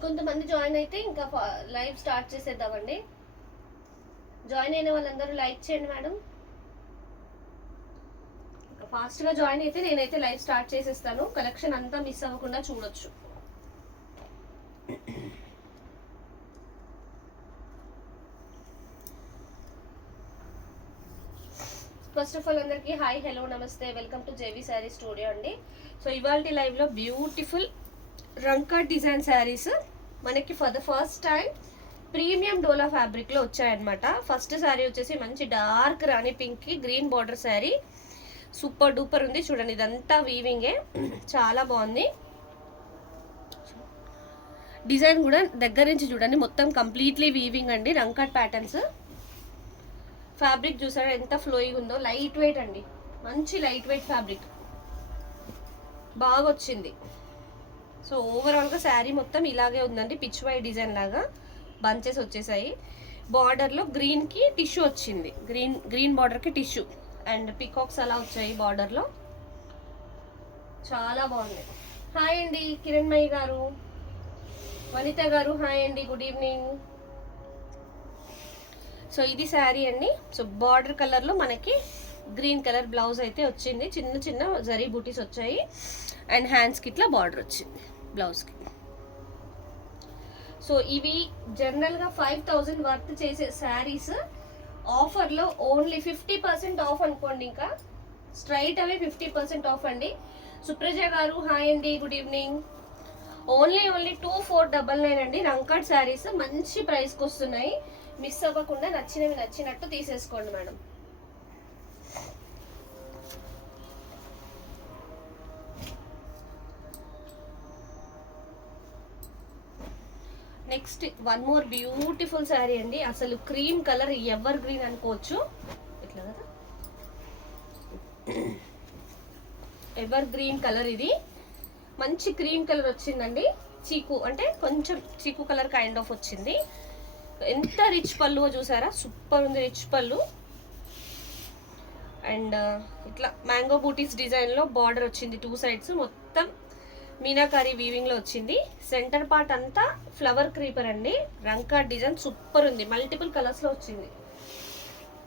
ఇంకొంతమంది జాయిన్ అయితే ఇంకా లైవ్ స్టార్ట్ చేసేద్దామండి. జాయిన్ అయిన వాళ్ళందరూ లైక్ చేయండి మేడం. ఫాస్ట్గా జాయిన్ అయితే నేనైతే లైవ్ స్టార్ట్ చేసేస్తాను. కలెక్షన్ అంతా మిస్ అవ్వకుండా చూడొచ్చు. ఫస్ట్ ఆఫ్ ఆల్ అందరికీ హాయ్, హలో, నమస్తే, welcome to JV sari studio అండి. సో ఇవాళ లైవ్లో బ్యూటిఫుల్ రంకట్ డిజైన్ శారీస్ మనకి for the first time premium dola ఫ్యాబ్రిక్లో వచ్చాయన్నమాట. ఫస్ట్ శారీ వచ్చేసి మంచి డార్క్ రాణి పింక్కి green border sari, super duper ఉంది. చూడండి ఇదంతా వీవింగే, చాలా బాగుంది. డిజైన్ కూడా దగ్గర నుంచి చూడండి, మొత్తం కంప్లీట్లీ వీవింగ్ అండి. రంకట్ ప్యాటర్న్స్. ఫ్యాబ్రిక్ చూసారా ఎంత ఫ్లోయింగ్ ఉందో, లైట్ వెయిట్ అండి, మంచి లైట్ వెయిట్ ఫ్యాబ్రిక్, బాగా వచ్చింది. సో ఓవరాల్గా శారీ మొత్తం ఇలాగే ఉందండి, పిచ్ వై డిజైన్ లాగా బంచెస్ వచ్చేసాయి. బార్డర్లో గ్రీన్కి టిష్యూ వచ్చింది, గ్రీన్ బార్డర్కి టిష్యూ అండ్ పికాక్స్ అలా వచ్చాయి బార్డర్లో, చాలా బాగుంది. హాయ్ అండి కిరణ్మయి గారు, వనిత గారు హాయ్ అండి, గుడ్ ఈవినింగ్. సో ఇది శారీ అండి. సో బార్డర్ కలర్లో మనకి గ్రీన్ కలర్ బ్లౌజ్ అయితే వచ్చింది, చిన్న చిన్న జరీ బూటీస్ వచ్చాయి అండ్ హ్యాండ్స్కి ఇట్లా బార్డర్ వచ్చింది బ్లౌజ్కి. సో ఇవి జనరల్గా 5000 వర్త్ చేసే శారీస్ ఆఫర్లో ఓన్లీ 50% ఆఫ్ అనుకోండి, ఇంకా స్ట్రైట్ అవే 50% ఆఫ్ అండి. సుప్రజ గారు హాయ్ అండి, గుడ్ ఈవినింగ్. ఓన్లీ 2499 అండి. రంకట్ శారీస్ మంచి ప్రైస్కి వస్తున్నాయి, మిస్ అవ్వకుండా నచ్చినవి నచ్చినట్టు తీసేసుకోండి madam. Next one more beautiful sari అండి. అసలు క్రీమ్ కలర్, ఎవర్ గ్రీన్ అనుకోవచ్చు, ఇట్లా కదా ఎవర్ గ్రీన్ కలర్. ఇది మంచి క్రీమ్ కలర్ వచ్చిందండి. చీకు అంటే కొంచెం చీకు కలర్ కైండ్ ఆఫ్ వచ్చింది. ఎంత రిచ్ పళ్ళు చూసారా, సూపర్ ఉంది రిచ్ పళ్ళు. అండ్ ఇట్లా మ్యాంగో బూటీస్ డిజైన్లో బార్డర్ వచ్చింది, 2 సైడ్స్ మొత్తం మీనాకారి వీవింగ్లో వచ్చింది. సెంటర్ పార్ట్ అంతా ఫ్లవర్ క్రీపర్ అండి. రంకట్ డిజైన్ సూపర్ ఉంది, మల్టిపుల్ కలర్స్లో వచ్చింది.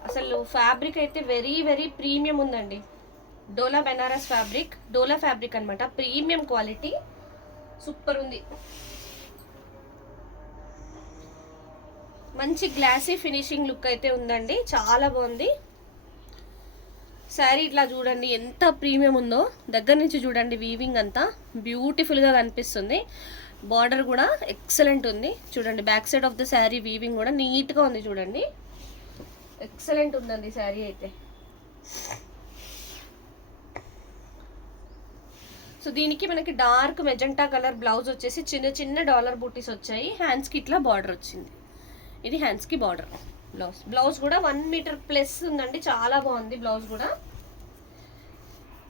అసలు ఫ్యాబ్రిక్ అయితే వెరీ వెరీ ప్రీమియం ఉందండి. డోలా బెనారస్ ఫ్యాబ్రిక్, డోలా ఫ్యాబ్రిక్ అనమాట, ప్రీమియం క్వాలిటీ, సూపర్ ఉంది. మంచి గ్లాసీ ఫినిషింగ్ లుక్ అయితే ఉందండి, చాలా బాగుంది శారీ. ఇట్లా చూడండి ఎంత ప్రీమియం ఉందో, దగ్గర నుంచి చూడండి, వీవింగ్ అంతా బ్యూటిఫుల్గా కనిపిస్తుంది. బార్డర్ కూడా ఎక్సలెంట్ ఉంది చూడండి. Back side of the sari weaving కూడా నీట్గా ఉంది చూడండి, ఎక్సలెంట్ ఉందండి శారీ అయితే. సో దీనికి మనకి డార్క్ మెజెంటా కలర్ బ్లౌజ్ వచ్చేసి చిన్న చిన్న డాలర్ బూటీస్ వచ్చాయి. హ్యాండ్స్కి ఇట్లా బార్డర్ వచ్చింది, ఇది హ్యాండ్స్కి బార్డర్. బ్లౌజ్ కూడా 1 మీటర్ ప్లస్ ఉందండి, చాలా బాగుంది బ్లౌజ్ కూడా.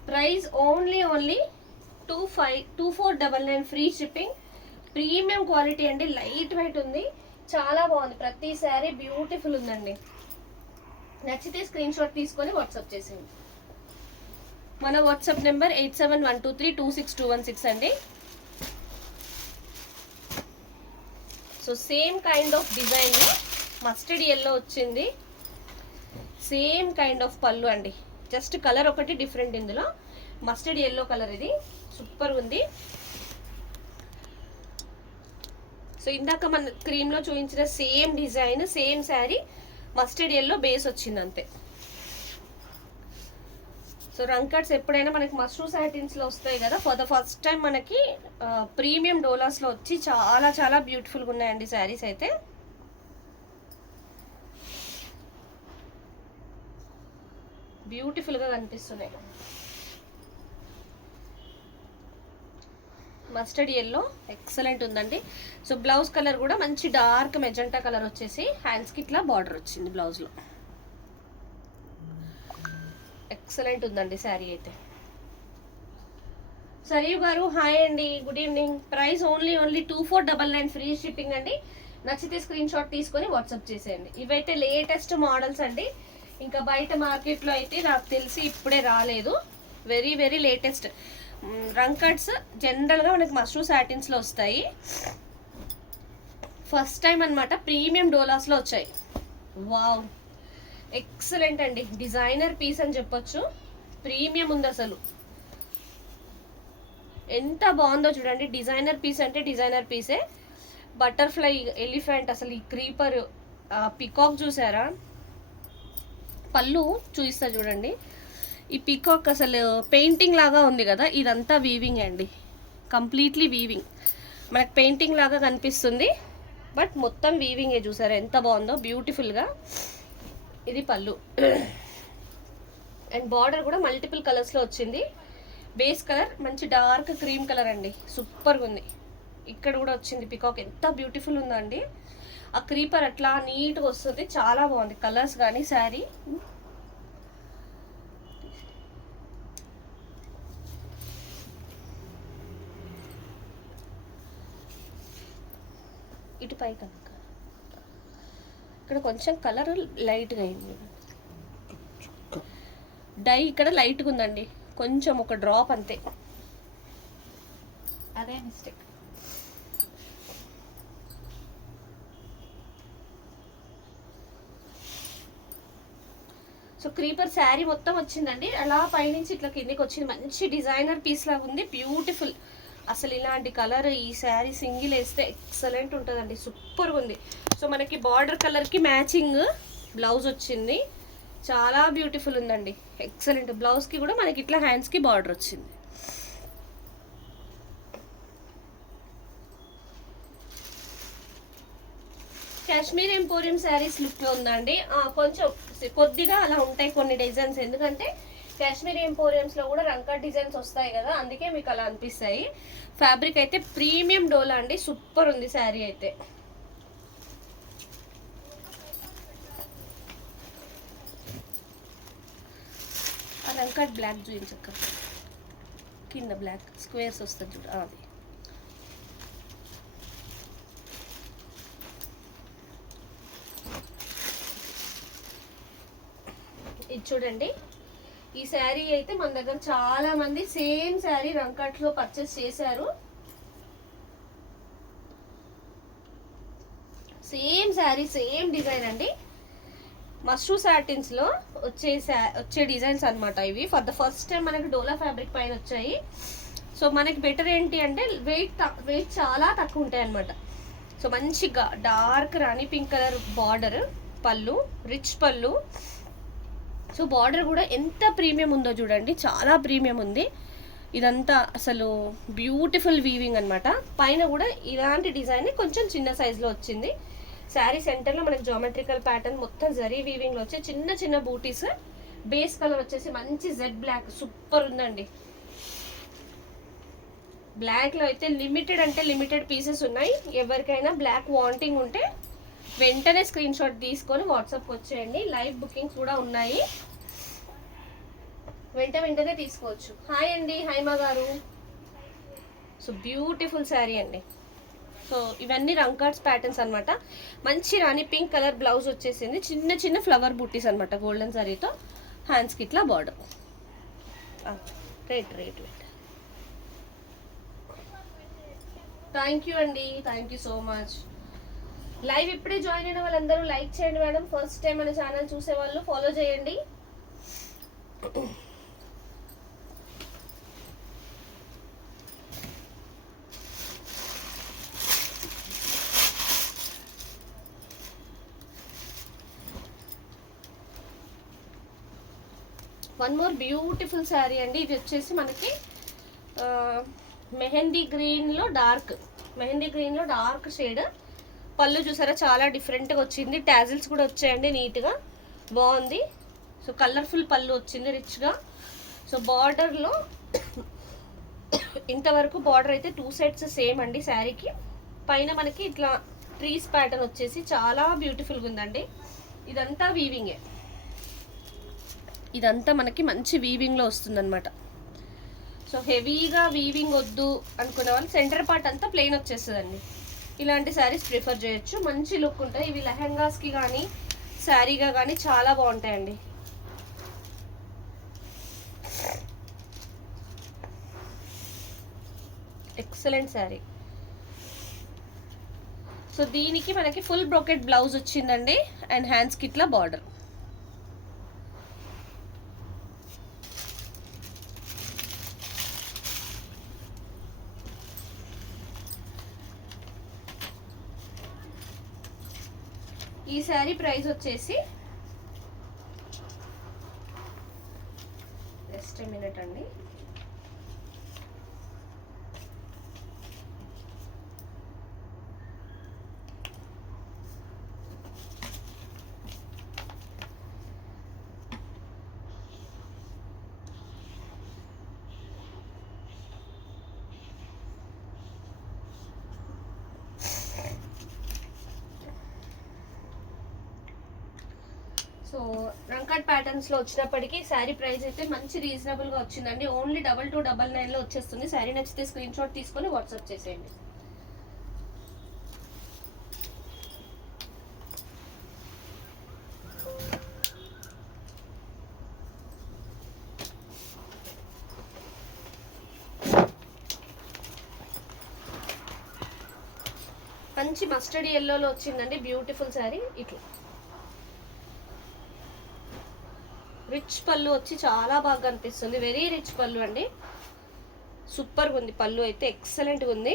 Price only 2499 free shipping. Premium quality అండి, లైట్ వెయిట్ ఉంది, చాలా బాగుంది. ప్రతి శారీ బ్యూటిఫుల్ ఉందండి. నచ్చితే స్క్రీన్ షాట్ తీసుకొని వాట్సాప్ చేసేయండి. మన వాట్సాప్ నెంబర్ 8712326216 అండి. So same kind of design mustard yellow వచ్చింది, సేమ్ కైండ్ ఆఫ్ పళ్ళు అండి, జస్ట్ కలర్ ఒకటి డిఫరెంట్. ఇందులో మస్టర్డ్ ఎల్లో కలర్, ఇది సూపర్ ఉంది. సో ఇందాక మన క్రీమ్లో చూపించిన same design, same sari, mustard yellow base వచ్చింది అంతే. సో రంకట్స్ ఎప్పుడైనా మనకి మష్రూ సాటిన్స్లో వస్తాయి కదా, ఫర్ ద ఫస్ట్ టైం మనకి ప్రీమియం డోలాస్లో వచ్చి చాలా చాలా బ్యూటిఫుల్గా ఉన్నాయండి శారీస్ అయితే. బ్యూటిఫుల్గా కనిపిస్తున్నాయి. మస్టర్డ్ ఎల్లో ఎక్సలెంట్ ఉందండి. సో బ్లౌజ్ కలర్ కూడా మంచి డార్క్ మెజెంటా కలర్ వచ్చేసి హ్యాండ్స్కి ఇట్లా బార్డర్ వచ్చింది బ్లౌజ్లో, ఎక్సలెంట్ ఉందండి శారీ అయితే. సరియు గారు హాయ్ అండి, good evening. Price only 2499 free shipping అండి. నచ్చితే స్క్రీన్ షాట్ తీసుకొని వాట్సాప్ చేసేయండి. ఇవైతే లేటెస్ట్ మోడల్స్ అండి, ఇంకా బయట మార్కెట్లో అయితే నాకు తెలిసి ఇప్పుడే రాలేదు, వెరీ వెరీ లేటెస్ట్. రంకట్స్ జనరల్గా మనకి మష్రూ సాటిన్స్లో వస్తాయి. ఫస్ట్ టైం అనమాట ప్రీమియం డోలాస్లో వచ్చాయి. వావ్, ఎక్సలెంట్ అండి, డిజైనర్ పీస్ అని చెప్పొచ్చు. ప్రీమియం ఉంది అసలు, ఎంత బాగుందో చూడండి. డిజైనర్ పీస్ అంటే డిజైనర్ పీసే. బటర్ఫ్లై, ఎలిఫెంట్, అసలు ఈ క్రీపర్, పికాక్ చూసారా? పళ్ళు చూపిస్తా చూడండి. ఈ పికాక్ అసలు పెయింటింగ్ లాగా ఉంది కదా, ఇదంతా వీవింగ్ అండి, కంప్లీట్లీ వీవింగ్. మనకు పెయింటింగ్ లాగా కనిపిస్తుంది బట్ మొత్తం వీవింగే. చూసారా ఎంత బాగుందో, బ్యూటిఫుల్గా. ఇది పళ్ళు అండ్ బార్డర్ కూడా మల్టిపుల్ కలర్స్లో వచ్చింది. బేస్ కలర్ మంచి డార్క్ క్రీమ్ కలర్ అండి, సూపర్గా ఉంది. ఇక్కడ కూడా వచ్చింది పికాక్, ఎంత బ్యూటిఫుల్ ఉందండి. ఆ క్రీపర్ అట్లా నీట్గా వస్తుంది, చాలా బాగుంది కలర్స్ కానీ శారీ. ఇటు పై కనుక ఇక్కడ కొంచెం కలర్ లైట్గా అయింది, డై ఇక్కడ లైట్గా ఉందండి, కొంచెం ఒక డ్రాప్ అంతే, అదే మిస్టేక్. సో క్రీపర్ శారీ మొత్తం వచ్చిందండి, అలా పైనుంచి ఇట్లా కిందికి వచ్చింది. మంచి డిజైనర్ పీస్ లాగా ఉంది, బ్యూటిఫుల్. అసలు ఇలాంటి కలర్ ఈ శారీ సింగిల్ వేస్తే ఎక్సలెంట్ ఉంటుందండి, సూపర్గా ఉంది. సో మనకి బార్డర్ కలర్కి మ్యాచింగ్ బ్లౌజ్ వచ్చింది, చాలా బ్యూటిఫుల్ ఉందండి, ఎక్సలెంట్. బ్లౌజ్కి కూడా మనకి ఇట్లా హ్యాండ్స్కి బార్డర్ వచ్చింది. కాశ్మీర్ ఎంపోరియం శారీస్ లుక్లో ఉందండి. కొంచెం కొద్దిగా అలా ఉంటాయి కొన్ని డిజైన్స్, ఎందుకంటే కాశ్మీర్ ఎంపోరియంస్లో కూడా రంకా డిజైన్స్ వస్తాయి కదా, అందుకే మీకు అలా అనిపిస్తాయి. ఫ్యాబ్రిక్ అయితే ప్రీమియం డోలా అండి, సూపర్ ఉంది శారీ అయితే. ఆ రంకా బ్లాక్ చూపించక్క, కింద బ్లాక్ స్క్వేర్స్ వస్తుంది చూడ, అది. ఇది చూడండి, ఈ శారీ అయితే మన దగ్గర చాలా మంది సేమ్ శారీ రంకట్లో పర్చేస్ చేశారు. సేమ్ శారీ సేమ్ డిజైన్ అండి, మష్రూ సాటిన్స్లో వచ్చే డిజైన్స్ అనమాట ఇవి. ఫర్ ద ఫస్ట్ టైం మనకి డోలా ఫ్యాబ్రిక్ పైన వచ్చాయి. సో మనకి బెటర్ ఏంటి అంటే వెయిట్ చాలా తక్కువ ఉంటాయి అనమాట. సో మంచిగా dark rani pink colour border, పళ్ళు రిచ్ పళ్ళు. సో బార్డర్ కూడా ఎంత ప్రీమియం ఉందో చూడండి, చాలా ప్రీమియం ఉంది. ఇదంతా అసలు బ్యూటిఫుల్ వీవింగ్ అనమాట. పైన కూడా ఇలాంటి డిజైన్ కొంచెం చిన్న సైజులో వచ్చింది. శారీ సెంటర్లో మనకి జామెట్రికల్ ప్యాటర్న్ మొత్తం జరీ వీవింగ్లో వచ్చి చిన్న చిన్న బూటీస్. బేస్ కలర్ వచ్చేసి మంచి జెడ్ బ్లాక్, సూపర్ ఉందండి. బ్లాక్లో అయితే లిమిటెడ్ అంటే లిమిటెడ్ పీసెస్ ఉన్నాయి. ఎవరికైనా బ్లాక్ వాంటింగ్ ఉంటే వెంటనే స్క్రీన్ షాట్ తీసుకొని వాట్సాప్కి వచ్చేయండి. లైవ్ బుకింగ్స్ కూడా ఉన్నాయి, వెంటనే తీసుకోవచ్చు. హాయ్ అండి, హైమా గారు. సో బ్యూటిఫుల్ శారీ అండి. సో ఇవన్నీ రంకార్డ్స్ ప్యాటర్న్స్ అనమాట. మంచి రాణి పింక్ కలర్ బ్లౌజ్ వచ్చేసింది, చిన్న చిన్న ఫ్లవర్ బూటీస్ అనమాట గోల్డెన్ శారీతో. హ్యాండ్స్కి ఇట్లా బార్డర్. రేట్ థ్యాంక్ యూ అండి, thank you so much. Live ఇప్పుడే జాయిన్ అయిన వాళ్ళందరూ లైక్ చేయండి మేడం. ఫస్ట్ టైం మన ఛానల్ చూసే వాళ్ళు ఫాలో చేయండి. వన్ మోర్ బ్యూటిఫుల్ శారీ అండి. ఇది వచ్చేసి మనకి మెహందీ గ్రీన్లో డార్క్ షేడ్. పళ్ళు చూసారా చాలా డిఫరెంట్గా వచ్చింది, టాజిల్స్ కూడా వచ్చాయండి, నీట్గా బాగుంది. సో కలర్ఫుల్ పళ్ళు వచ్చింది రిచ్గా. సో బార్డర్లో ఇంతవరకు బార్డర్ అయితే 2 సైడ్స్ సేమ్ అండి శారీకి. పైన మనకి ఇట్లా ట్రీస్ ప్యాటర్న్ వచ్చేసి చాలా బ్యూటిఫుల్గా ఉందండి. ఇదంతా వీవింగే, ఇదంతా మనకి మంచి వీవింగ్లో వస్తుందన్నమాట. సో హెవీగా వీవింగ్ వద్దు అనుకునే వాళ్ళు సెంటర్ పార్ట్ అంతా ప్లెయిన్ వచ్చేస్తుందండి. ఇలాంటి శారీస్ ప్రిఫర్ చేయొచ్చు, మంచి లుక్ ఉంటాయి. ఇవి లెహంగాస్కి కానీ శారీగా కానీ చాలా బాగుంటాయండి. ఎక్సలెంట్ శారీ. సో దీనికి మనకి ఫుల్ బ్రోకెట్ బ్లౌజ్ వచ్చిందండి అండ్ హ్యాండ్స్కి ఇట్లా బార్డర్. ఈ శారీ ప్రైస్ వచ్చేసి జస్ట్ మినిట్ అండి. సో రంకట్ ప్యాటర్న్స్ లో వచ్చినప్పటికీ శారీ ప్రైస్ అయితే మంచి రీజనబుల్ గా వచ్చిందండి. ఓన్లీ 2299 లో వచ్చేస్తుంది. శారీ నచ్చితే స్క్రీన్ షాట్ తీసుకొని వాట్సాప్ చేసేయండి. మంచి మస్టర్డ్ ఎల్లోలో వచ్చిందండి బ్యూటిఫుల్ శారీ. ఇట్లా రిచ్ పళ్ళు వచ్చి చాలా బాగా అనిపిస్తుంది. వెరీ రిచ్ పళ్ళు అండి. సూపర్గా ఉంది పళ్ళు అయితే, ఎక్సలెంట్గా ఉంది.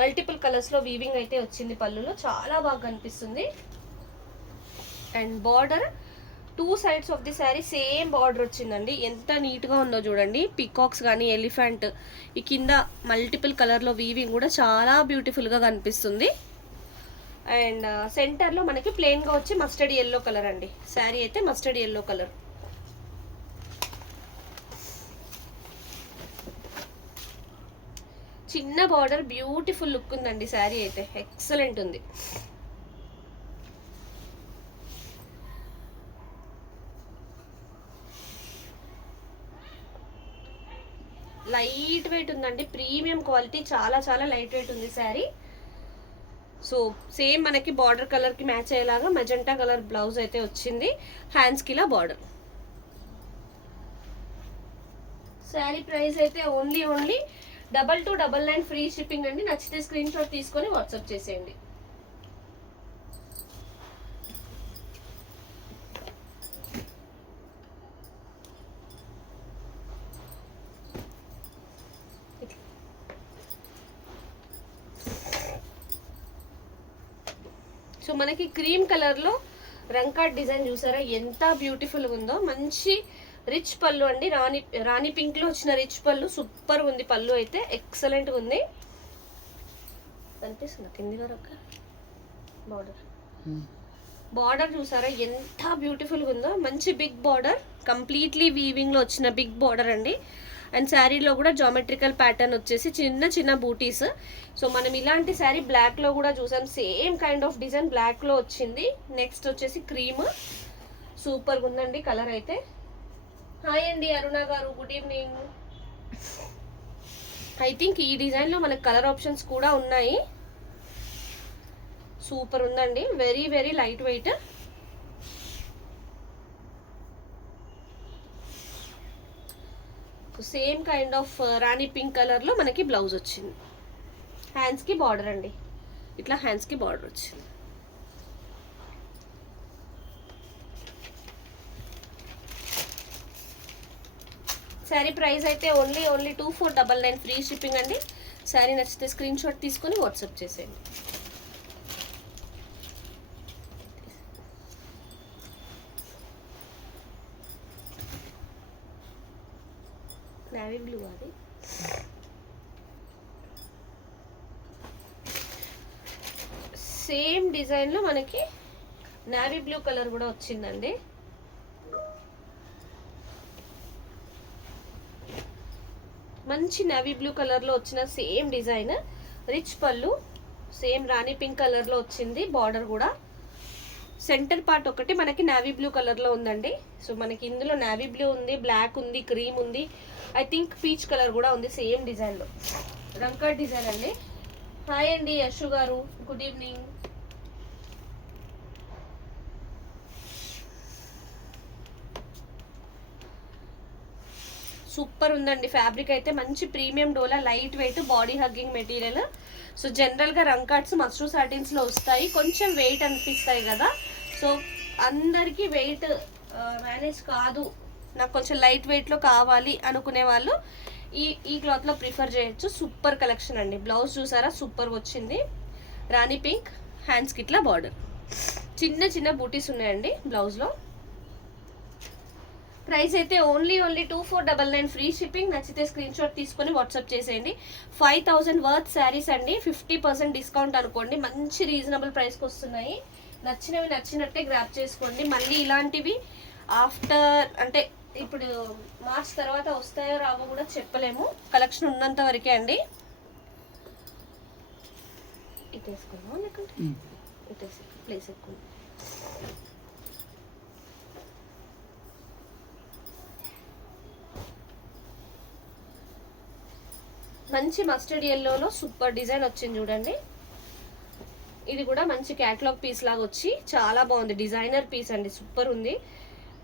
మల్టిపుల్ కలర్స్లో వీవింగ్ అయితే వచ్చింది పళ్ళులో, చాలా బాగా అనిపిస్తుంది. And border 2 sides of the sari same border వచ్చిందండి. ఎంత నీట్గా ఉందో చూడండి. పికాక్స్ కానీ ఎలిఫెంట్, ఈ కింద మల్టిపుల్ కలర్లో వీవింగ్ కూడా చాలా బ్యూటిఫుల్గా కనిపిస్తుంది. అండ్ సెంటర్లో మనకి ప్లెయిన్గా వచ్చి మస్టర్డ్ ఎల్లో కలర్ అండి. శారీ అయితే మస్టర్డ్ ఎల్లో కలర్. చిన్న బార్డర్, బ్యూటిఫుల్ లుక్ ఉందండి శారీ అయితే, ఎక్సలెంట్ ఉంది. లైట్ వెయిట్ ఉందండి, ప్రీమియం క్వాలిటీ, చాలా చాలా లైట్ వెయిట్ ఉంది శారీ. సో సేమ్ మనకి బార్డర్ కలర్కి మ్యాచ్ అయ్యేలాగా మెజెంటా కలర్ బ్లౌజ్ అయితే వచ్చింది. హ్యాండ్స్కి ఇలా బార్డర్. శారీ ప్రైస్ అయితే ఓన్లీ 2299 ఫ్రీ షిప్పింగ్ అండి. నచ్చితే స్క్రీన్ షాట్ తీసుకొని వాట్సాప్ చేసేయండి. సో మనకి క్రీమ్ కలర్లో రంకాట్ డిజైన్ చూసారా ఎంత బ్యూటిఫుల్గా ఉందో. మంచి రిచ్ పళ్ళు అండి. రాణి పింక్ లో వచ్చిన రిచ్ పళ్ళు, సూపర్ ఉంది పళ్ళు అయితే, ఎక్సలెంట్ ఉంది. కనిపిస్తుంది కింది వరకు బార్డర్ చూసారా ఎంత బ్యూటిఫుల్గా ఉందో. మంచి బిగ్ బార్డర్, కంప్లీట్లీ వీవింగ్ లో వచ్చిన బిగ్ బార్డర్ అండి. అండ్ శారీలో కూడా జామెట్రికల్ ప్యాటర్న్ వచ్చేసి చిన్న చిన్న బూటీస్. సో మనం ఇలాంటి శారీ బ్లాక్ లో కూడా చూసాం. Same kind of design black లో వచ్చింది. నెక్స్ట్ వచ్చేసి క్రీమ్, సూపర్గా ఉందండి కలర్ అయితే. హాయ్ అండి అరుణ గారు, గుడ్ ఈవినింగ్. ఐ థింక్ ఈ డిజైన్లో మనకు కలర్ ఆప్షన్స్ కూడా ఉన్నాయి. సూపర్ ఉందండి, very very light weight. Same kind of Rani pink కలర్లో మనకి బ్లౌజ్ వచ్చింది. హ్యాండ్స్కి బార్డర్ అండి, ఇట్లా హ్యాండ్స్కి బార్డర్ వచ్చింది. శారీ ప్రైస్ అయితే ఓన్లీ 2499 ఫ్రీ షిప్పింగ్ అండి. శారీ నచ్చితే స్క్రీన్ షాట్ తీసుకొని వాట్సాప్ చేసేయండి. నేవీ బ్లూ అది. సేమ్ డిజైన్లో మనకి నేవీ బ్లూ కలర్ కూడా వచ్చిందండి. మంచి నేవీ బ్లూ కలర్లో వచ్చిన సేమ్ డిజైన్, రిచ్ పళ్ళు, సేమ్ రాణి పింక్ కలర్లో వచ్చింది. బార్డర్ కూడా సెంటర్ పార్ట్ ఒకటి మనకి నేవీ బ్లూ కలర్లో ఉందండి. సో మనకి ఇందులో నేవీ బ్లూ ఉంది, బ్లాక్ ఉంది, క్రీమ్ ఉంది, ఐ థింక్ పీచ్ కలర్ కూడా ఉంది సేమ్ డిజైన్లో. రంకట్ డిజైన్ అండి. హాయ్ అండి యశు గారు, గుడ్ ఈవినింగ్. సూపర్ ఉందండి. ఫ్యాబ్రిక్ అయితే మంచి premium dola, light weight, body hugging material. So జనరల్గా రంకాట్స్ మస్ట్రూ సాటిన్స్లో వస్తాయి, కొంచెం వెయిట్ అనిపిస్తాయి కదా. సో అందరికీ వెయిట్ మేనేజ్ కాదు, నాకు కొంచెం లైట్ వెయిట్లో కావాలి అనుకునే వాళ్ళు ఈ క్లాత్లో ప్రిఫర్ చేయొచ్చు. సూపర్ కలెక్షన్ అండి. బ్లౌజ్ చూసారా సూపర్ వచ్చింది, రాణి పింక్, హ్యాండ్స్కి ఇట్లా బార్డర్, చిన్న చిన్న బూటీస్ ఉన్నాయండి బ్లౌజ్లో. ప్రైస్ అయితే ఓన్లీ 2499 ఫ్రీ షిప్పింగ్. నచ్చితే స్క్రీన్ షాట్ తీసుకొని వాట్సాప్ చేసేయండి. 5000 వర్త్ శారీస్ అండి, 50% డిస్కౌంట్ అనుకోండి. మంచి రీజనబుల్ ప్రైస్కి వస్తున్నాయి. నచ్చినవి నచ్చినట్టే గ్రాప్ చేసుకోండి. మళ్ళీ ఇలాంటివి ఆఫ్టర్ అంటే ఇప్పుడు మార్చ్ తర్వాత వస్తాయో రావో కూడా చెప్పలేము, కలెక్షన్ ఉన్నంత వరకే అండి. ఇటు వేసుకుందాం లేకుంటే ఇటు ప్లేస్ ఎక్కువ. మంచి మస్టర్డ్ ఎల్లోలో సూపర్ డిజైన్ వచ్చింది చూడండి. ఇది కూడా మంచి క్యాటలాగ్ పీస్ లాగా వచ్చి చాలా బాగుంది. డిజైనర్ పీస్ అండి, సూపర్ ఉంది.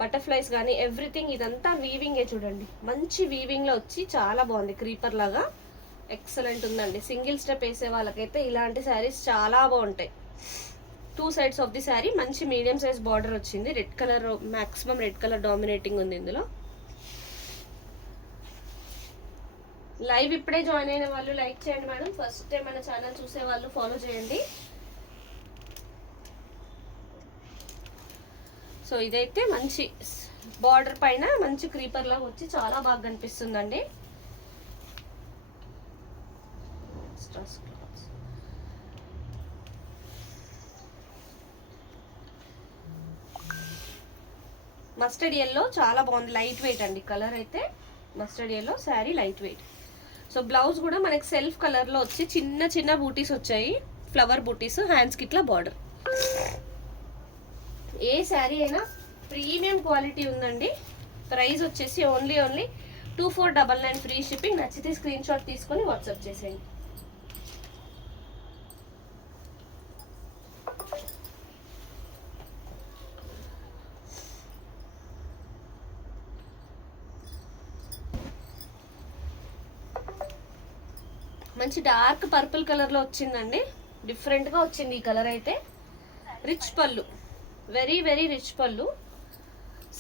బటర్ఫ్లైస్ కానీ ఎవ్రీథింగ్ ఇదంతా వీవింగే చూడండి, మంచి వీవింగ్లో వచ్చి చాలా బాగుంది. క్రీపర్ లాగా ఎక్సలెంట్ ఉందండి. సింగిల్ స్టెప్ వేసే వాళ్ళకైతే ఇలాంటి శారీస్ చాలా బాగుంటాయి. 2 సైడ్స్ ఆఫ్ ది శారీ మంచి మీడియం సైజ్ బార్డర్ వచ్చింది. Red colour, maximum red colour dominating ఉంది ఇందులో. లైవ్ ఇప్పుడే జాయిన్ అయిన వాళ్ళు లైక్ చేయండి మేడం. ఫస్ట్ టైం మన ఛానల్ చూసే వాళ్ళు ఫాలో చేయండి. సో ఇదైతే మంచి బార్డర్ పైన మంచి క్రీపర్ లాగా వచ్చి చాలా బాగా కనిపిస్తుందండి. మస్టర్డ్ ఎల్లో చాలా బాగుంది, లైట్ వెయిట్ అండి. కలర్ అయితే mustard yellow, sari light weight. So blouse కూడా మనకి సెల్ఫ్ కలర్లో వచ్చి చిన్న చిన్న బూటీస్ వచ్చాయి, ఫ్లవర్ బూటీస్, హ్యాండ్స్కి ఇట్లా బార్డర్. ఏ శారీ అయినా ప్రీమియం క్వాలిటీ ఉందండి. ప్రైస్ వచ్చేసి ఓన్లీ 2499 ఫ్రీ షిప్పింగ్. నచ్చితే స్క్రీన్ షాట్ తీసుకొని వాట్సాప్ చేసేయండి. మంచి డార్క్ పర్పుల్ కలర్లో వచ్చిందండి, డిఫరెంట్గా వచ్చింది ఈ కలర్ అయితే. రిచ్ పళ్ళు, వెరీ వెరీ రిచ్ పళ్ళు.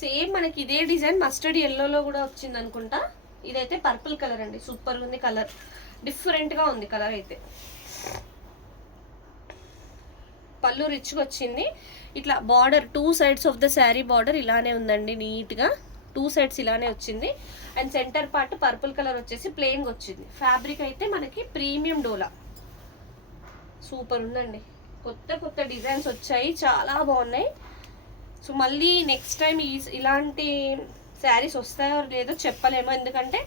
సేమ్ మనకి ఇదే డిజైన్ మస్టర్డ్ ఎల్లోలో కూడా వచ్చింది అనుకుంటా. ఇదైతే పర్పుల్ కలర్ అండి, సూపర్ ఉంది కలర్, డిఫరెంట్గా ఉంది కలర్ అయితే. పళ్ళు రిచ్గా వచ్చింది. ఇట్లా border 2 sides of the sari border ఇలానే ఉందండి, నీట్గా 2 సైడ్స్ ఇలానే వచ్చింది. And centre part purple colour వచ్చేసి ప్లెయిన్గా వచ్చింది. ఫ్యాబ్రిక్ అయితే మనకి ప్రీమియం డోలా, సూపర్ ఉందండి. కొత్త కొత్త డిజైన్స్ వచ్చాయి, చాలా బాగున్నాయి. సో మళ్ళీ నెక్స్ట్ టైం ఇలాంటి శారీస్ వస్తాయో లేదో చెప్పలేము, ఎందుకంటే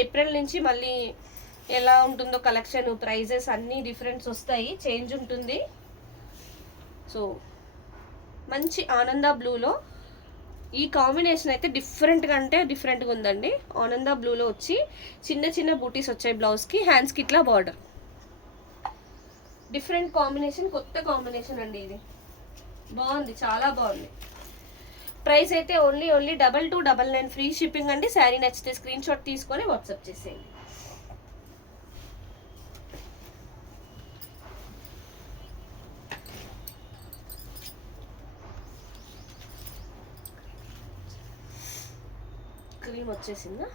ఏప్రిల్ నుంచి మళ్ళీ ఎలా ఉంటుందో కలెక్షన్, ప్రైజెస్ అన్నీ డిఫరెన్స్ వస్తాయి, చేంజ్ ఉంటుంది. సో మంచి ఆనంద బ్లూలో ఈ కాంబినేషన్ అయితే డిఫరెంట్గా అంటే డిఫరెంట్గా ఉందండి. ఆనంద బ్లూలో వచ్చి చిన్న చిన్న బూటీస్ వచ్చాయి బ్లౌజ్కి, హ్యాండ్స్కి ఇట్లా బార్డర్. డిఫరెంట్ కాంబినేషన్, కొత్త కాంబినేషన్ అండి ఇది, బాగుంది, చాలా బాగుంది. ప్రైస్ అయితే ఓన్లీ 2299 ఫ్రీ షిప్పింగ్ అండి. శారీ నచ్చితే స్క్రీన్ షాట్ తీసుకొని వాట్సాప్ చేసేయండి. క్రీమ్ వచ్చేసిందా?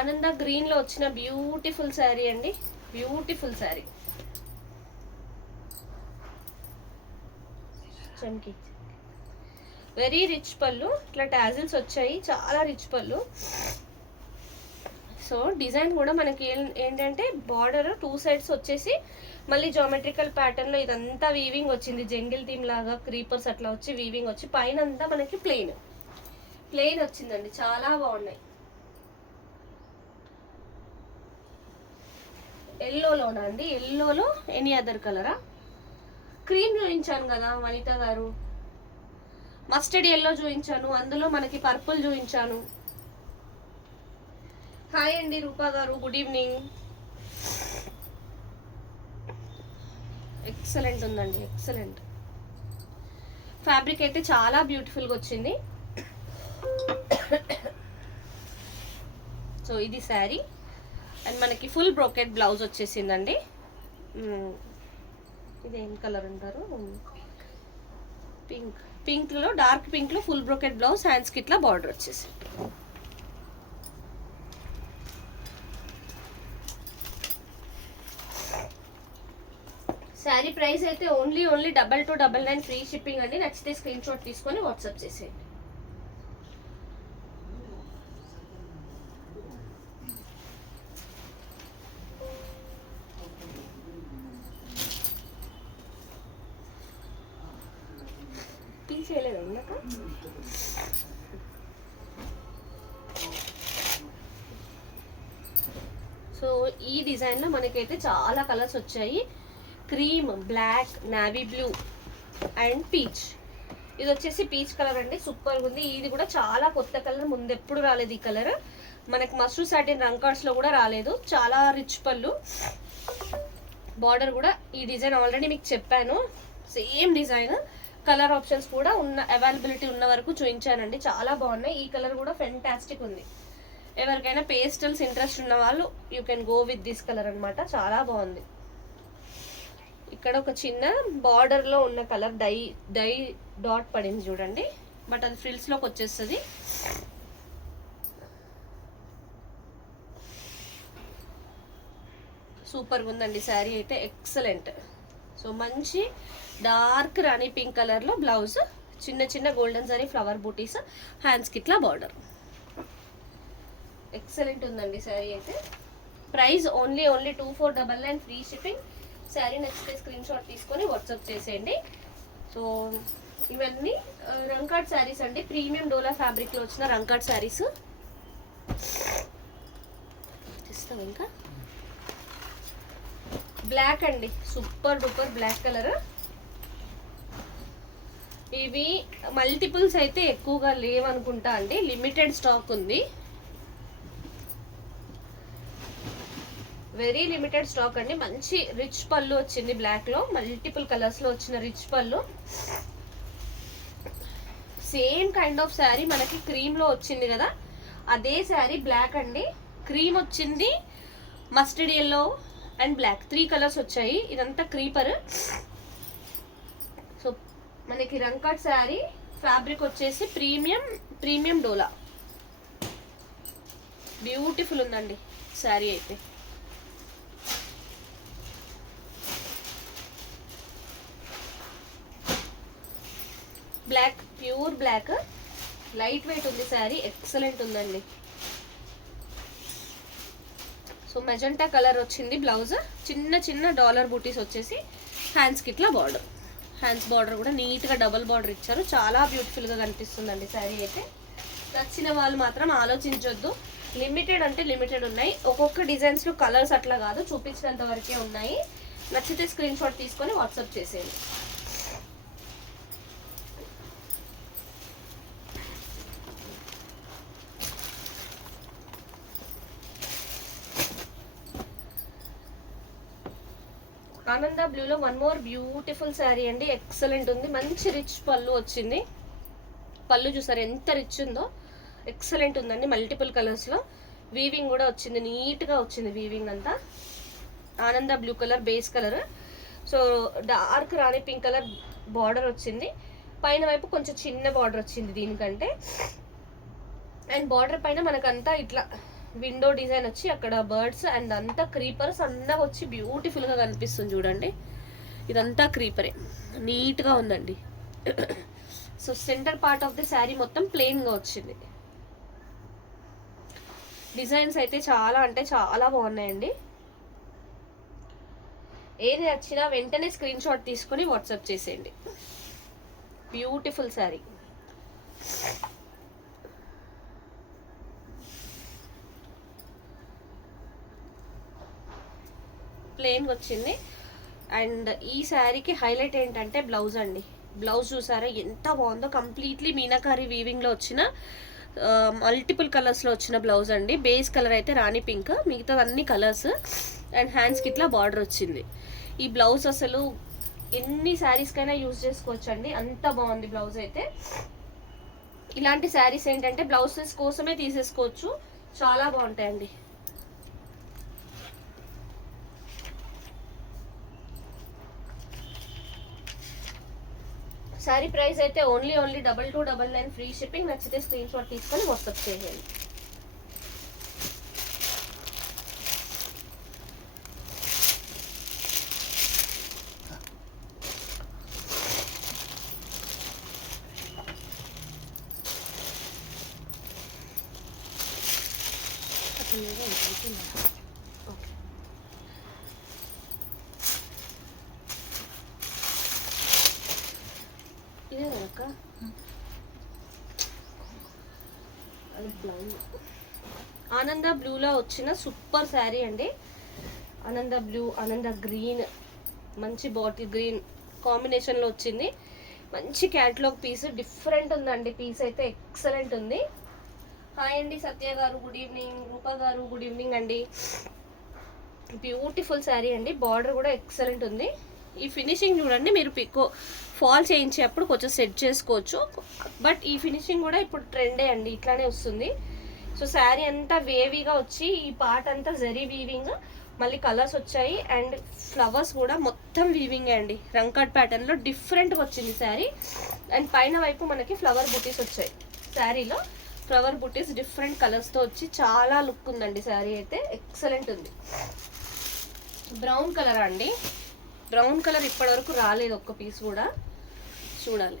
ఆనంద గ్రీన్లో వచ్చిన బ్యూటిఫుల్ శారీ అండి, బ్యూటిఫుల్ శారీ. చమ్కీ వెరీ రిచ్ పళ్ళు, ఇట్లా టాజిల్స్ వచ్చాయి, చాలా రిచ్ పళ్ళు. సో డిజైన్ కూడా మనకి ఏంటంటే బార్డర్ 2 సైడ్స్ వచ్చేసి మళ్ళీ జామెట్రికల్ ప్యాటర్న్లో ఇదంతా వీవింగ్ వచ్చింది, జంగిల్ థీమ్ లాగా క్రీపర్స్ అట్లా వచ్చి వీవింగ్ వచ్చి, పైన అంతా మనకి ప్లెయిన్ వచ్చిందండి, చాలా బాగున్నాయి. ఎల్లోలోనా అండి? ఎల్లోలో ఎనీ అదర్ కలరా? క్రీమ్ చూపించాను కదా వనిత గారు, మస్టర్డ్ ఎల్లో చూపించాను, అందులో మనకి పర్పుల్ చూపించాను. హాయ్ అండి రూపా గారు, గుడ్ ఈవినింగ్. ఎక్సలెంట్ ఉందండి, ఎక్సలెంట్. ఫ్యాబ్రిక్ అయితే చాలా బ్యూటిఫుల్గా వచ్చింది. సో ఇది శారీ అండ్ మనకి ఫుల్ బ్రోకెట్ బ్లౌజ్ వచ్చేసిందండి. ఇది ఏం కలర్ అంటారు, పింక్, పింక్లో డార్క్ పింక్లో ఫుల్ బ్రోకెట్ బ్లౌజ్, హ్యాండ్స్కి ఇట్లా బార్డర్ వచ్చేసి. శారీ ప్రైస్ అయితే ఓన్లీ 2299 ఫ్రీ షిప్పింగ్ అండి. నచ్చితే స్క్రీన్ షాట్ తీసుకొని వాట్సాప్ చేసేయండి. తీసేయలేదు ఇందాక. సో ఈ డిజైన్లో మనకైతే చాలా కలర్స్ వచ్చాయి. Cream, black, navy blue and peach. ఇది వచ్చేసి పీచ్ కలర్ అండి, సూపర్గా ఉంది. ఇది కూడా చాలా కొత్త కలర్, ముందు ఎప్పుడు రాలేదు ఈ కలర్. మనకి మస్టర్డ్ సాటిన్ రంకార్డ్స్లో కూడా రాలేదు. చాలా రిచ్ పళ్ళు, బార్డర్ కూడా ఈ డిజైన్ ఆల్రెడీ మీకు చెప్పాను, సేమ్ డిజైన్. కలర్ ఆప్షన్స్ కూడా అవైలబిలిటీ ఉన్న వరకు చూపించానండి, చాలా బాగున్నాయి. ఈ కలర్ కూడా ఫెంటాస్టిక్ ఉంది. ఎవరికైనా పేస్టల్స్ ఇంట్రెస్ట్ ఉన్న వాళ్ళు you can go with this colour అనమాట, చాలా బాగుంది. ఇక్కడ ఒక చిన్న బార్డర్లో ఉన్న కలర్ డై డాట్ పడింది చూడండి, బట్ అది ఫ్రిల్స్లోకి వచ్చేస్తుంది. సూపర్గా ఉందండి శారీ అయితే, ఎక్సలెంట్. సో మంచి డార్క్ రాణి పింక్ కలర్లో బ్లౌజ్, చిన్న చిన్న గోల్డెన్ జరీ ఫ్లవర్ బూటీస్, హ్యాండ్స్కి ఇట్లా బార్డర్. ఎక్సలెంట్ ఉందండి శారీ అయితే. Price only 2499 free shipping. Sari నచ్చితే స్క్రీన్ షాట్ తీసుకొని వాట్సాప్ చేసేయండి. సో ఇవన్నీ రంకాట్ శారీస్ అండి, ప్రీమియం డోలా ఫ్యాబ్రిక్లో వచ్చిన రంకాట్ శారీస్. ఇస్తాం ఇంకా బ్లాక్ అండి, సూపర్ డూపర్ బ్లాక్ కలర్. ఇవి మల్టిపుల్స్ అయితే ఎక్కువగా లేవనుకుంటా అండి, లిమిటెడ్ స్టాక్ ఉంది, వెరీ లిమిటెడ్ స్టాక్ అండి. మంచి రిచ్ పళ్ళు వచ్చింది బ్లాక్లో, మల్టిపుల్ కలర్స్లో వచ్చిన రిచ్ పళ్ళు. సేమ్ కైండ్ ఆఫ్ శారీ మనకి క్రీమ్లో వచ్చింది కదా, అదే శారీ బ్లాక్ అండి. క్రీమ్ వచ్చింది, mustard yellow and black, 3 colours వచ్చాయి. ఇదంతా క్రీపర్. సో మనకి రంకాట్ శారీ ఫ్యాబ్రిక్ వచ్చేసి ప్రీమియం డోలా, బ్యూటిఫుల్ ఉందండి శారీ అయితే. Black, pure black, light weight ఉంది శారీ, ఎక్సలెంట్ ఉందండి. సో మెజెంటా కలర్ వచ్చింది బ్లౌజ్, చిన్న చిన్న డాలర్ బూటీస్ వచ్చేసి హ్యాండ్స్కి ఇట్లా బార్డర్. హ్యాండ్స్ బార్డర్ కూడా నీట్గా డబల్ బార్డర్ ఇచ్చారు, చాలా బ్యూటిఫుల్గా కనిపిస్తుందండి శారీ అయితే. నచ్చిన వాళ్ళు మాత్రం ఆలోచించొద్దు, లిమిటెడ్ అంటే లిమిటెడ్ ఉన్నాయి. ఒక్కొక్క డిజైన్స్లో కలర్స్ అట్లా కాదు, చూపించినంత వరకే ఉన్నాయి. నచ్చితే స్క్రీన్ షాట్ తీసుకొని వాట్సాప్ చేసేయండి. ఆనంద బ్లూలో వన్ మోర్ బ్యూటిఫుల్ శారీ అండి, ఎక్సలెంట్ ఉంది. మంచి రిచ్ పళ్ళు వచ్చింది, పళ్ళు చూసారు ఎంత రిచ్ ఉందో, ఎక్సలెంట్ ఉందండి. మల్టిపుల్ కలర్స్లో వీవింగ్ కూడా వచ్చింది, నీట్గా వచ్చింది వీవింగ్ అంతా. ఆనంద blue colour base colour. So dark rani pink colour border వచ్చింది, పైన వైపు కొంచెం చిన్న బార్డర్ వచ్చింది దీనికంటే. అండ్ బార్డర్ పైన మనకంతా ఇట్లా విండో డిజైన్ వచ్చి అక్కడ బర్డ్స్ అండ్ అంతా క్రీపర్స్ అన్నగా వచ్చి బ్యూటిఫుల్గా కనిపిస్తుంది చూడండి. ఇదంతా క్రీపరే, నీట్గా ఉందండి. So centre part of the sari మొత్తం ప్లెయిన్గా వచ్చింది. డిజైన్స్ అయితే చాలా అంటే చాలా బాగున్నాయండి. ఏది నచ్చినా వెంటనే స్క్రీన్ షాట్ తీసుకొని వాట్సాప్ చేసేయండి. బ్యూటిఫుల్ శారీ. ప్లెయిన్ వచ్చింది. అండ్ ఈ శారీకి హైలైట్ ఏంటంటే బ్లౌజ్ అండి. బ్లౌజ్ చూసారా ఎంత బాగుందో, కంప్లీట్లీ మీనాకారి వీవింగ్లో వచ్చిన మల్టిపుల్ కలర్స్లో వచ్చిన బ్లౌజ్ అండి. బేస్ కలర్ అయితే రాణి పింక్, మిగతా అన్ని కలర్స్. అండ్ హ్యాండ్స్కి ఇట్లా బార్డర్ వచ్చింది. ఈ బ్లౌజ్ అసలు ఎన్ని శారీస్కైనా యూజ్ చేసుకోవచ్చు అండి, అంత బాగుంది బ్లౌజ్ అయితే. ఇలాంటి శారీస్ ఏంటంటే బ్లౌజెస్ కోసమే తీసేసుకోవచ్చు, చాలా బాగుంటాయండి. శారీ ప్రైస్ అయితే ఓన్లీ 2299 ఫ్రీ షిప్పింగ్. నచ్చితే స్క్రీన్ షాట్ తీసుకొని వాట్సాప్ చేయండి. ఓకే, ఇదే కనుక ఆనంద బ్లూలో వచ్చిన సూపర్ శారీ అండి. ఆనంద బ్లూ, ఆనంద గ్రీన్, మంచి బాటిల్ గ్రీన్ కాంబినేషన్లో వచ్చింది. మంచి క్యాట్లాగ్ పీస్, డిఫరెంట్ ఉందండి పీస్ అయితే, ఎక్సలెంట్ ఉంది. హాయ్ అండి సత్య గారు, గుడ్ ఈవినింగ్. రూపా గారు గుడ్ ఈవినింగ్ అండి. బ్యూటిఫుల్ శారీ అండి, బార్డర్ కూడా ఎక్సలెంట్ ఉంది. ఈ ఫినిషింగ్ చూడండి, మీరు పికో ఫాల్ చేయించేటప్పుడు కొంచెం సెట్ చేసుకోవచ్చు, బట్ ఈ ఫినిషింగ్ కూడా ఇప్పుడు ట్రెండే అండి, ఇట్లానే వస్తుంది. సో శారీ అంతా వేవీగా వచ్చి ఈ పార్ట్ అంతా జరీ వీవింగ్, మళ్ళీ కలర్స్ వచ్చాయి అండ్ ఫ్లవర్స్ కూడా మొత్తం వీవింగే అండి. రంకట్ ప్యాటర్న్లో డిఫరెంట్గా వచ్చింది శారీ. అండ్ పైన వైపు మనకి ఫ్లవర్ బుటీస్ వచ్చాయి. శారీలో ఫ్లవర్ బుటీస్ డిఫరెంట్ కలర్స్తో వచ్చి చాలా లుక్ ఉందండి. శారీ అయితే ఎక్సలెంట్ ఉంది. బ్రౌన్ కలర్ అండి, బ్రౌన్ కలర్ ఇప్పటివరకు రాలేదు ఒక్క పీస్ కూడా, చూడాలి.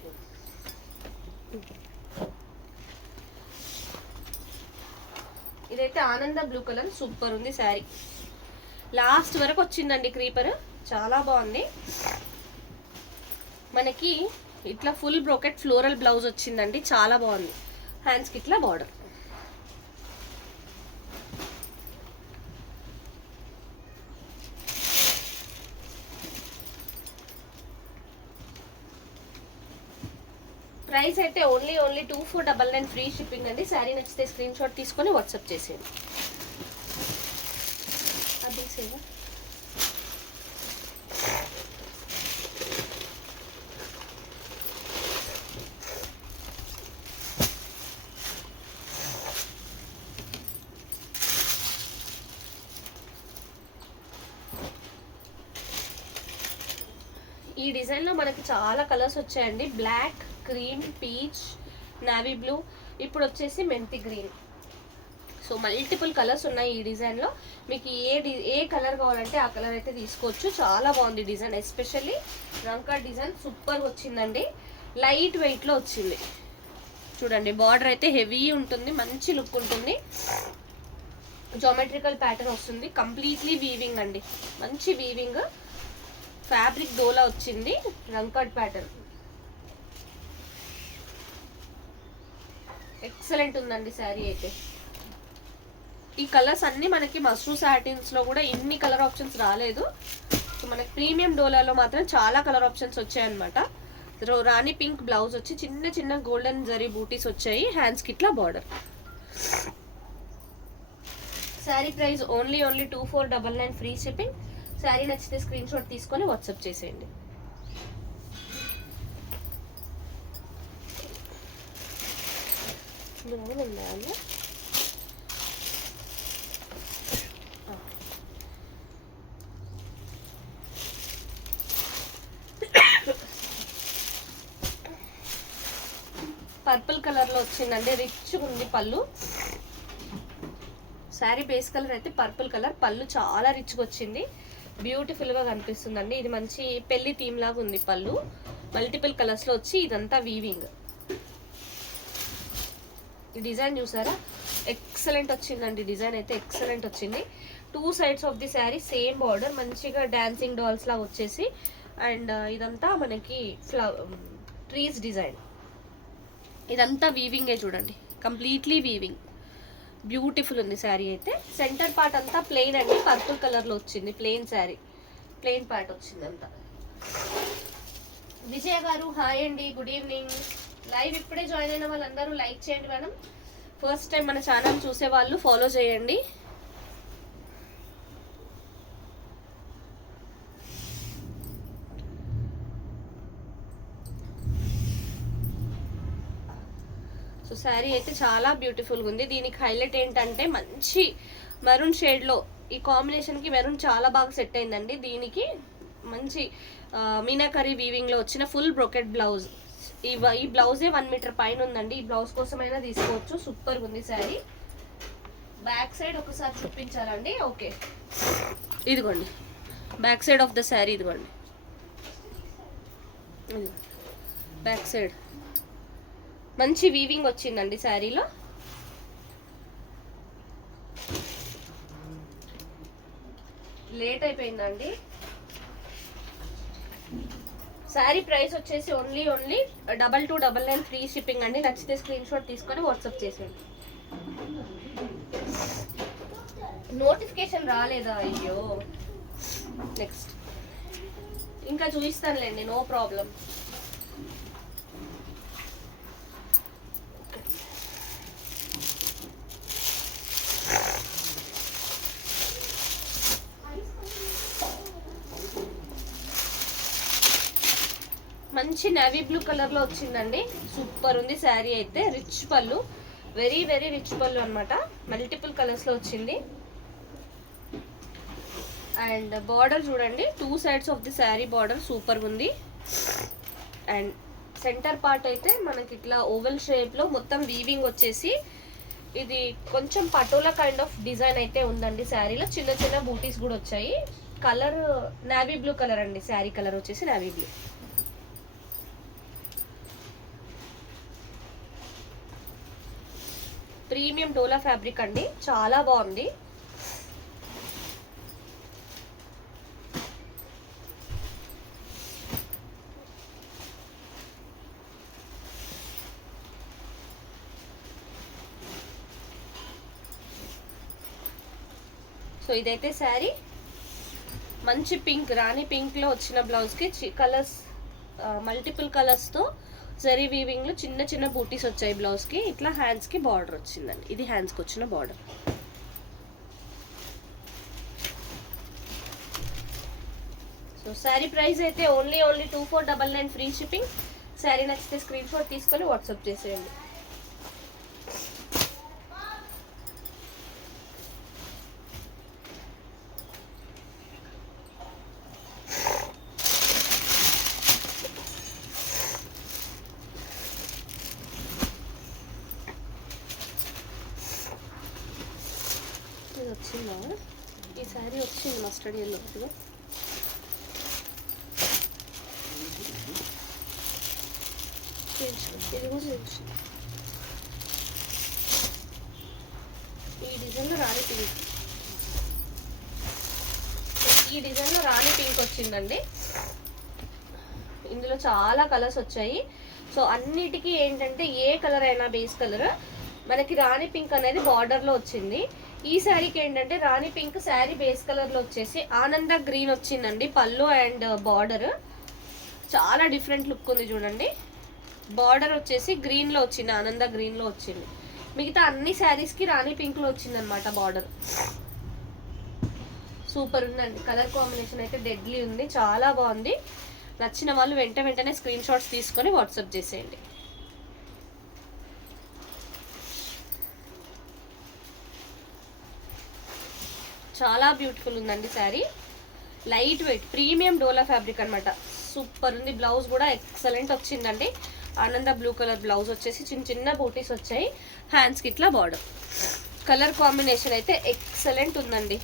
ఇదైతే ఆనంద బ్లూ కలర్, సూపర్ ఉంది శారీ. లాస్ట్ వరకు వచ్చిందండి క్రీపర్, చాలా బాగుంది. మనకి ఇట్లా ఫుల్ బ్రోకెట్ ఫ్లోరల్ బ్లౌజ్ వచ్చిందండి, చాలా బాగుంది. హ్యాండ్స్కి ఇట్లా బార్డర్. ప్రైస్ అయితే ఓన్లీ 2499 ఫ్రీ షిప్పింగ్ అండి. శారీ నచ్చితే స్క్రీన్ షాట్ తీసుకొని వాట్సాప్ చేసేయండి. అది సేవా ఈ డిజైన్లో మనకి చాలా కలర్స్ వచ్చాయండి. Black, cream, peach, navy blue, ఇప్పుడు వచ్చేసి మెంతి గ్రీన్. సో మల్టిపుల్ కలర్స్ ఉన్నాయి ఈ డిజైన్లో. మీకు ఏ కలర్ కావాలంటే ఆ కలర్ అయితే తీసుకోవచ్చు. చాలా బాగుంది డిజైన్, ఎస్పెషల్లీ రంకా డిజైన్ సూపర్ వచ్చిందండి. లైట్ వెయిట్లో వచ్చింది చూడండి. బార్డర్ అయితే హెవీ ఉంటుంది, మంచి లుక్ ఉంటుంది. జామెట్రికల్ ప్యాటర్న్ వస్తుంది, కంప్లీట్లీ వీవింగ్ అండి, మంచి వీవింగ్. ఫ్యాబ్రిక్ డోలా వచ్చింది, రంకట్ ప్యాటర్న్ ఎక్సలెంట్ ఉందండి శారీ అయితే. ఈ కలర్స్ అన్నీ మనకి మస్రూ సాటిన్స్లో కూడా ఇన్ని కలర్ ఆప్షన్స్ రాలేదు. సో మనకి ప్రీమియం డోలాలో మాత్రం చాలా కలర్ ఆప్షన్స్ వచ్చాయన్నమాట. రాణి పింక్ బ్లౌజ్ వచ్చి చిన్న చిన్న గోల్డెన్ జరీ బూటీస్ వచ్చాయి. హ్యాండ్స్కి ఇట్లా border. Sari price only 2499 free shipping. Sari నచ్చితే స్క్రీన్ షాట్ తీసుకొని వాట్సాప్ చేసేయండి. పర్పుల్ కలర్లో వచ్చిందండి, రిచ్గా ఉంది పళ్ళు. శారీ బేస్ కలర్ అయితే పర్పుల్ కలర్, పళ్ళు చాలా రిచ్గా వచ్చింది, బ్యూటిఫుల్గా కనిపిస్తుందండి. ఇది మంచి పెళ్లి థీమ్ లాగా ఉంది పళ్ళు, మల్టిపుల్ కలర్స్లో వచ్చి ఇదంతా వీవింగ్. ఈ డిజైన్ చూసారా, ఎక్సలెంట్ వచ్చిందండి. డిజైన్ అయితే ఎక్సలెంట్ వచ్చింది. 2 sides of the sari same border, మంచిగా డాన్సింగ్ డాల్స్ లాగా వచ్చేసి, అండ్ ఇదంతా మనకి ట్రీస్ డిజైన్. ఇదంతా వీవింగే చూడండి, కంప్లీట్లీ వీవింగ్. బ్యూటిఫుల్ ఉంది శారీ అయితే. సెంటర్ పార్ట్ అంతా ప్లెయిన్ అండి, పర్పుల్ కలర్లో వచ్చింది. ప్లెయిన్ శారీ, ప్లెయిన్ పార్ట్ వచ్చింది అంతా. విజయ గారు హాయ్ అండి, గుడ్ ఈవినింగ్. లైవ్ ఇప్పుడే జాయిన్ అయిన వాళ్ళందరూ లైక్ చేయండి మేడం. ఫస్ట్ టైం మన ఛానల్ చూసే వాళ్ళు ఫాలో చేయండి. సో శారీ అయితే చాలా బ్యూటిఫుల్గా ఉంది. దీనికి హైలైట్ ఏంటంటే మంచి మెరూన్ షేడ్లో ఈ కాంబినేషన్కి మెరూన్ చాలా బాగా సెట్ అయిందండి. దీనికి మంచి మీనాకరీ వీవింగ్లో వచ్చిన ఫుల్ బ్రోకెట్ బ్లౌజ్. ఈ బ్లౌజే 1 మీటర్ పైన ఉందండి. ఈ బ్లౌజ్ కోసమైనా తీసుకోవచ్చు. సూపర్గా ఉంది శారీ. బ్యాక్ సైడ్ ఒకసారి చూపించాలండి. ఓకే, ఇదిగోండి back side of the sari. ఇదిగోండి బ్యాక్ సైడ్ మంచి వీవింగ్ వచ్చిందండి శారీలో. లేట్ అయిపోయిందండి. శారీ ప్రైస్ వచ్చేసి ఓన్లీ 2299 ఫ్రీ షిప్పింగ్ అండి. నచ్చితే స్క్రీన్ షాట్ తీసుకొని వాట్సాప్ చేసేయండి. నోటిఫికేషన్ రాలేదా? అయ్యో, నెక్స్ట్ ఇంకా చూపిస్తానులేండి, నో ప్రాబ్లం. మంచి నేవీ బ్లూ కలర్లో వచ్చిందండి. సూపర్ ఉంది శారీ అయితే. రిచ్ పళ్ళు, వెరీ వెరీ రిచ్ పళ్ళు అనమాట. మల్టిపుల్ కలర్స్లో వచ్చింది. అండ్ బార్డర్ చూడండి, 2 sides of the sari border సూపర్గా ఉంది. అండ్ సెంటర్ పార్ట్ అయితే మనకి ఇట్లా ఓవెల్ షేప్లో మొత్తం వీవింగ్ వచ్చేసి ఇది కొంచెం పటోలా కైండ్ ఆఫ్ డిజైన్ అయితే ఉందండి. శారీలో చిన్న చిన్న బూటీస్ కూడా వచ్చాయి. కలర్ నేవీ బ్లూ కలర్ అండి. శారీ కలర్ వచ్చేసి నేవీ బ్లూ. ప్రీమియం డోలా ఫ్యాబ్రిక్ అండి, చాలా బాగుంది. సో ఇదైతే శారీ మంచి పింక్, రాణి పింక్లో వచ్చిన బ్లౌజ్కి కలర్స్ మల్టిపుల్ కలర్స్తో జరీ వీవింగ్లో చిన్న చిన్న బూటీస్ వచ్చాయి బ్లౌజ్కి. ఇట్లా హ్యాండ్స్కి బార్డర్ వచ్చిందండి. ఇది హ్యాండ్స్కి వచ్చిన బార్డర్. సో శారీ ప్రైస్ అయితే ఓన్లీ 2499 ఫ్రీ షిప్పింగ్. శారీ నచ్చితే స్క్రీన్ షాట్ తీసుకొని వాట్సాప్ చేసేయండి. వచ్చిందా ఈ శారీ? వచ్చింది మస్టర్డ్ ఎల్లో. ఇది కూడా ఈ డిజైన్లో రాణి పింక్, ఈ డిజైన్లో రాణి పింక్ వచ్చిందండి. ఇందులో చాలా కలర్స్ వచ్చాయి. సో అన్నిటికీ ఏంటంటే ఏ కలర్ అయినా బేస్ కలర్ మనకి రాణి పింక్ అనేది బార్డర్లో వచ్చింది. ఈ శారీకి ఏంటంటే రాణి పింక్ శారీ బేస్ కలర్లో వచ్చేసి ఆనంద గ్రీన్ వచ్చిందండి. పళ్ళు అండ్ బార్డర్ చాలా డిఫరెంట్ లుక్ ఉంది చూడండి. బార్డర్ వచ్చేసి గ్రీన్లో వచ్చింది, ఆనంద గ్రీన్లో వచ్చింది. మిగతా అన్ని శారీస్కి రాణి పింక్లో వచ్చిందనమాట బార్డర్. సూపర్ ఉందండి. కలర్ కాంబినేషన్ అయితే డెడ్లీ ఉంది, చాలా బాగుంది. నచ్చిన వాళ్ళు వెంటనే స్క్రీన్ షాట్స్ తీసుకొని వాట్సాప్ చేసేయండి. చాలా బ్యూటిఫుల్ ఉందండి శారీ. లైట్ వెయిట్ ప్రీమియం డోలా ఫ్యాబ్రిక్ అనమాట. సూపర్ ఉంది. బ్లౌజ్ కూడా ఎక్సలెంట్ వచ్చిందండి. ఆనంద బ్లూ కలర్ బ్లౌజ్ వచ్చేసి చిన్న చిన్న బూటీస్ వచ్చాయి. హ్యాండ్స్కి ఇట్లా బార్డర్. కలర్ కాంబినేషన్ అయితే ఎక్సలెంట్ ఉందండి.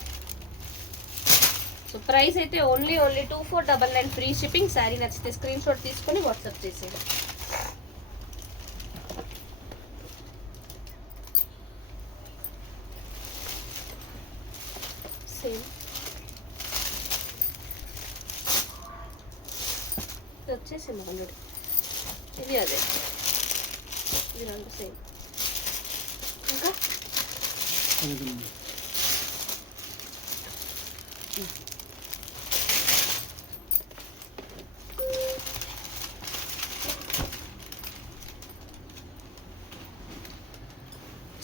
సో ప్రైస్ అయితే ఓన్లీ 2499 ఫ్రీ షిప్పింగ్. శారీ నచ్చితే స్క్రీన్ షాట్ తీసుకొని వాట్సాప్ చేసేయండి. సేమ్ ఇది వచ్చేసింది ఆల్రెడీ. ఇది అదే, ఇది రెండు సేమ్. ఇంకా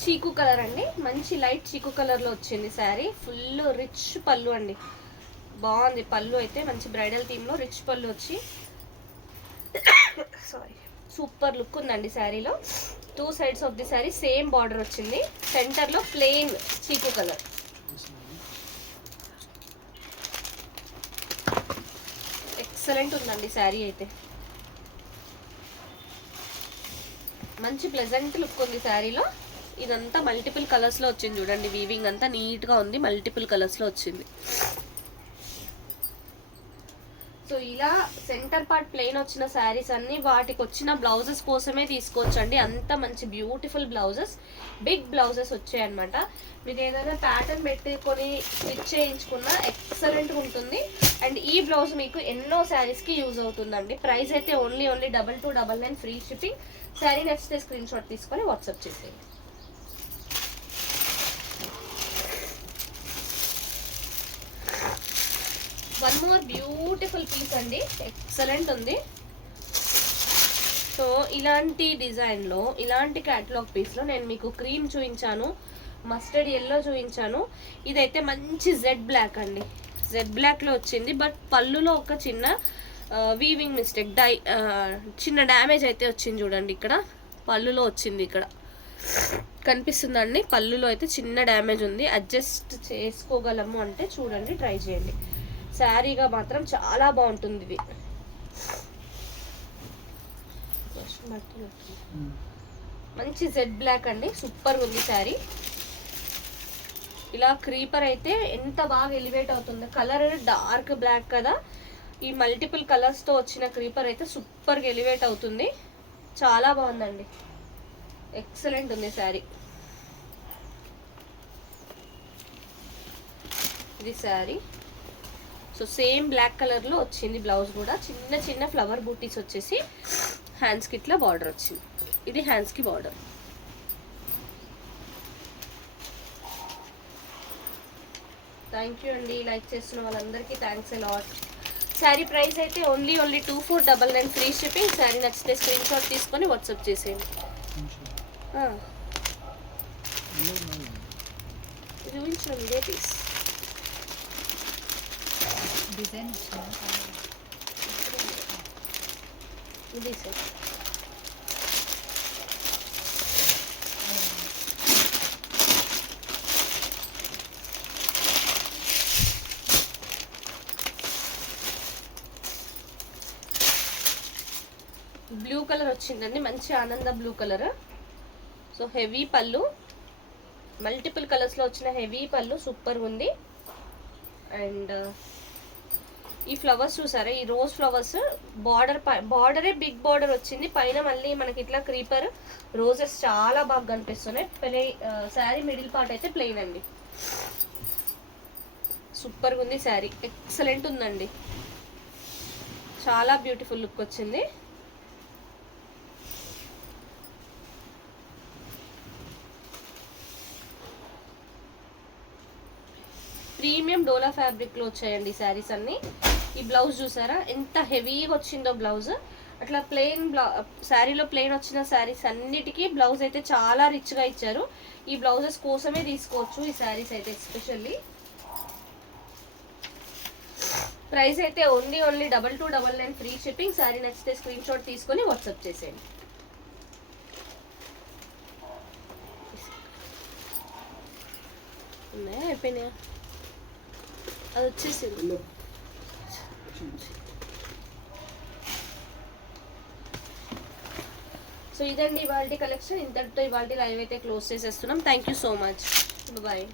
చీకు కలర్ అండి. మంచి లైట్ చీకు కలర్లో వచ్చింది శారీ. ఫుల్ రిచ్ పళ్ళు అండి, బాగుంది. పళ్ళు అయితే మంచి బ్రైడల్ థీమ్లో రిచ్ పళ్ళు వచ్చి సూపర్ లుక్ ఉందండి శారీలో. 2 sides of the sari same border వచ్చింది. సెంటర్లో ప్లెయిన్ చీకు కలర్. ఎక్సలెంట్ ఉందండి శారీ అయితే. మంచి ప్లెజెంట్ లుక్ ఉంది శారీలో. ఇదంతా మల్టిపుల్ కలర్స్లో వచ్చింది చూడండి. వీవింగ్ అంతా నీట్గా ఉంది, మల్టిపుల్ కలర్స్లో వచ్చింది. సో ఇలా సెంటర్ పార్ట్ ప్లెయిన్ వచ్చిన శారీస్ అన్ని వాటికి వచ్చిన బ్లౌజెస్ కోసమే తీసుకోవచ్చండి. అంత మంచి బ్యూటిఫుల్ బ్లౌజెస్, బిగ్ బ్లౌజెస్ వచ్చాయన్నమాట. మీరు ఏదైనా ప్యాటర్న్ పెట్టుకొని స్టిచ్ చేయించుకున్నా ఎక్సలెంట్గా ఉంటుంది. అండ్ ఈ బ్లౌజ్ మీకు ఎన్నో శారీస్కి యూజ్ అవుతుందండి. ప్రైస్ అయితే ఓన్లీ 2299 ఫ్రీ షిప్పింగ్. శారీ నచ్చితే స్క్రీన్ షాట్ తీసుకొని వాట్సాప్ చేసేయండి. వన్ మోర్ బ్యూటిఫుల్ పీస్ అండి, ఎక్సలెంట్ ఉంది. సో ఇలాంటి డిజైన్లో, ఇలాంటి క్యాటలాగ్ పీస్లో నేను మీకు క్రీమ్ చూపించాను, మస్టర్డ్ ఎల్లో చూపించాను. ఇదైతే మంచి జెడ్ బ్లాక్ అండి. జెడ్ బ్లాక్లో వచ్చింది. బట్ పళ్ళులో ఒక చిన్న వీవింగ్ మిస్టేక్, చిన్న డ్యామేజ్ అయితే వచ్చింది చూడండి. ఇక్కడ పళ్ళులో వచ్చింది, ఇక్కడ కనిపిస్తుందండి. పళ్ళులో అయితే చిన్న డ్యామేజ్ ఉంది. అడ్జస్ట్ చేసుకోగలము అంటే చూడండి, ట్రై చేయండి. శారీగా మాత్రం చాలా బాగుంటుంది ఇది. మంచి జెడ్ బ్లాక్ అండి, సూపర్ ఉంది శారీ. ఇలా క్రీపర్ అయితే ఎంత బాగా ఎలివేట్ అవుతుంది. కలర్ డార్క్ బ్లాక్ కదా, ఈ మల్టిపుల్ కలర్స్తో వచ్చిన క్రీపర్ అయితే సూపర్గా ఎలివేట్ అవుతుంది. చాలా బాగుందండి, ఎక్సలెంట్ ఉంది శారీ. ఇది శారీ. సో సేమ్ బ్లాక్ కలర్లో వచ్చింది బ్లౌజ్ కూడా. చిన్న చిన్న ఫ్లవర్ బూటీస్ వచ్చేసి హ్యాండ్స్కి ఇట్లా బార్డర్ వచ్చింది. ఇది హ్యాండ్స్కి బార్డర్. థ్యాంక్ యూ అండి, లైక్ చేస్తున్న వాళ్ళందరికీ thanks a lot. Sari price అయితే ఓన్లీ 2499 ఫ్రీ షిప్పింగ్. శారీ నచ్చితే స్క్రీన్ షాట్ తీసుకొని వాట్సాప్ చేసేయండి. చూపించండి ఇదే పీస్. డిజైన్ ఇది సార్. బ్లూ కలర్ వచ్చిందండి, మంచి ఆనంద బ్లూ కలర్. సో హెవీ పళ్ళు, మల్టిపుల్ కలర్స్లో వచ్చిన హెవీ పళ్ళు సూపర్ ఉంది. అండ్ ఈ ఫ్లవర్స్ చూసారా, ఈ రోజ్ ఫ్లవర్స్ బార్డరే బిగ్ బార్డర్ వచ్చింది. పైన మళ్ళీ మనకి ఇట్లా క్రీపర్ రోజెస్ చాలా బాగా కనిపిస్తున్నాయి. శారీ మిడిల్ పార్ట్ అయితే ప్లెయిన్ అండి. సూపర్గా ఉంది శారీ, ఎక్సలెంట్ ఉందండి, చాలా బ్యూటిఫుల్ లుక్ వచ్చింది. ప్రీమియం డోలా ఫ్యాబ్రిక్లో వచ్చాయండి శారీస్ అన్నీ. ఈ బ్లౌజ్ చూసారా ఎంత హెవీగా వచ్చిందో బ్లౌజ్. అట్లా ప్లెయిన్ శారీలో ప్లెయిన్ వచ్చిన శారీస్ అన్నిటికీ బ్లౌజ్ అయితే చాలా రిచ్గా ఇచ్చారు. ఈ బ్లౌజెస్ కోసమే తీసుకోవచ్చు ఈ శారీస్ అయితే ఎస్పెషల్లీ. ప్రైస్ అయితే ఓన్లీ 2299 ఫ్రీ షిప్పింగ్. శారీ నచ్చితే స్క్రీన్ షాట్ తీసుకొని వాట్సాప్ చేసేయండి. ఉన్నాయా, అయిపోయినాయా? అది వచ్చేసింది. సో ఇదండి ఇవాళ కలెక్షన్. ఇంతటితో ఇవాళ లైవ్ అయితే క్లోజ్ చేసేస్తున్నాం. Thank you so much, bye.